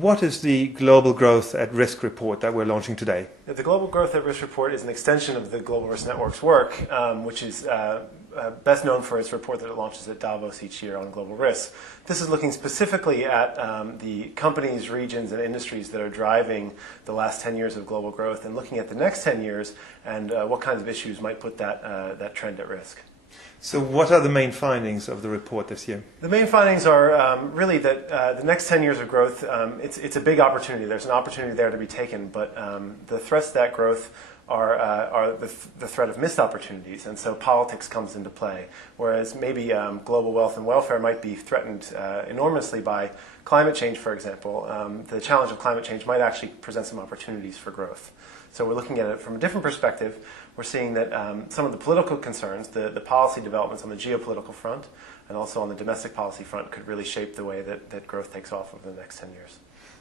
What is the Global Growth at Risk report that we're launching today? The Global Growth at Risk report is an extension of the Global Risk Network's work, which is best known for its report that it launches at Davos each year on global risks. This is looking specifically at the companies, regions, and industries that are driving the last 10 years of global growth and looking at the next 10 years and what kinds of issues might put that trend at risk. So what are the main findings of the report this year? The main findings are really that the next 10 years of growth, it's a big opportunity. There's an opportunity there to be taken, but the threats to that growth are the threat of missed opportunities, and so politics comes into play. Whereas maybe global wealth and welfare might be threatened enormously by climate change, for example, the challenge of climate change might actually present some opportunities for growth. So we're looking at it from a different perspective. We're seeing that some of the political concerns, the policy developments on the geopolitical front and also on the domestic policy front could really shape the way that growth takes off over the next 10 years.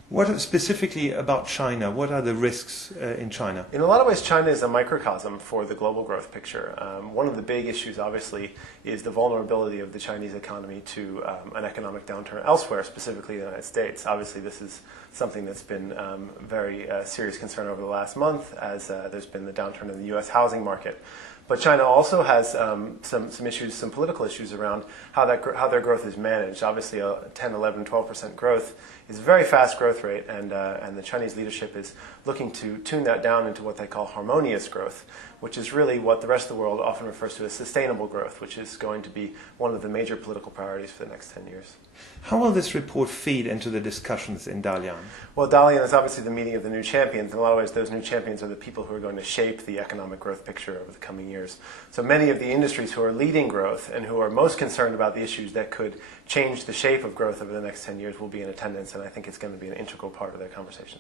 What specifically about China? What are the risks in China? In a lot of ways, China is a microcosm for the global growth picture. One of the big issues, obviously, is the vulnerability of the Chinese economy to an economic downturn elsewhere, specifically the United States. Obviously, this is something that's been very serious concern over the last month as there's been the downturn in the U.S. housing market. But China also has some issues, some political issues around how their growth is managed. Obviously, a 10, 11, 12% growth is a very fast growth rate, and the Chinese leadership is looking to tune that down into what they call harmonious growth, which is really what the rest of the world often refers to as sustainable growth, which is going to be one of the major political priorities for the next 10 years. How will this report feed into the discussions in Dalian? Well, Dalian is obviously the meeting of the new champions. In a lot of ways, those new champions are the people who are going to shape the economic growth picture over the coming years. So many of the industries who are leading growth and who are most concerned about the issues that could change the shape of growth over the next 10 years will be in attendance, and I think it's going to be an integral part of their conversation.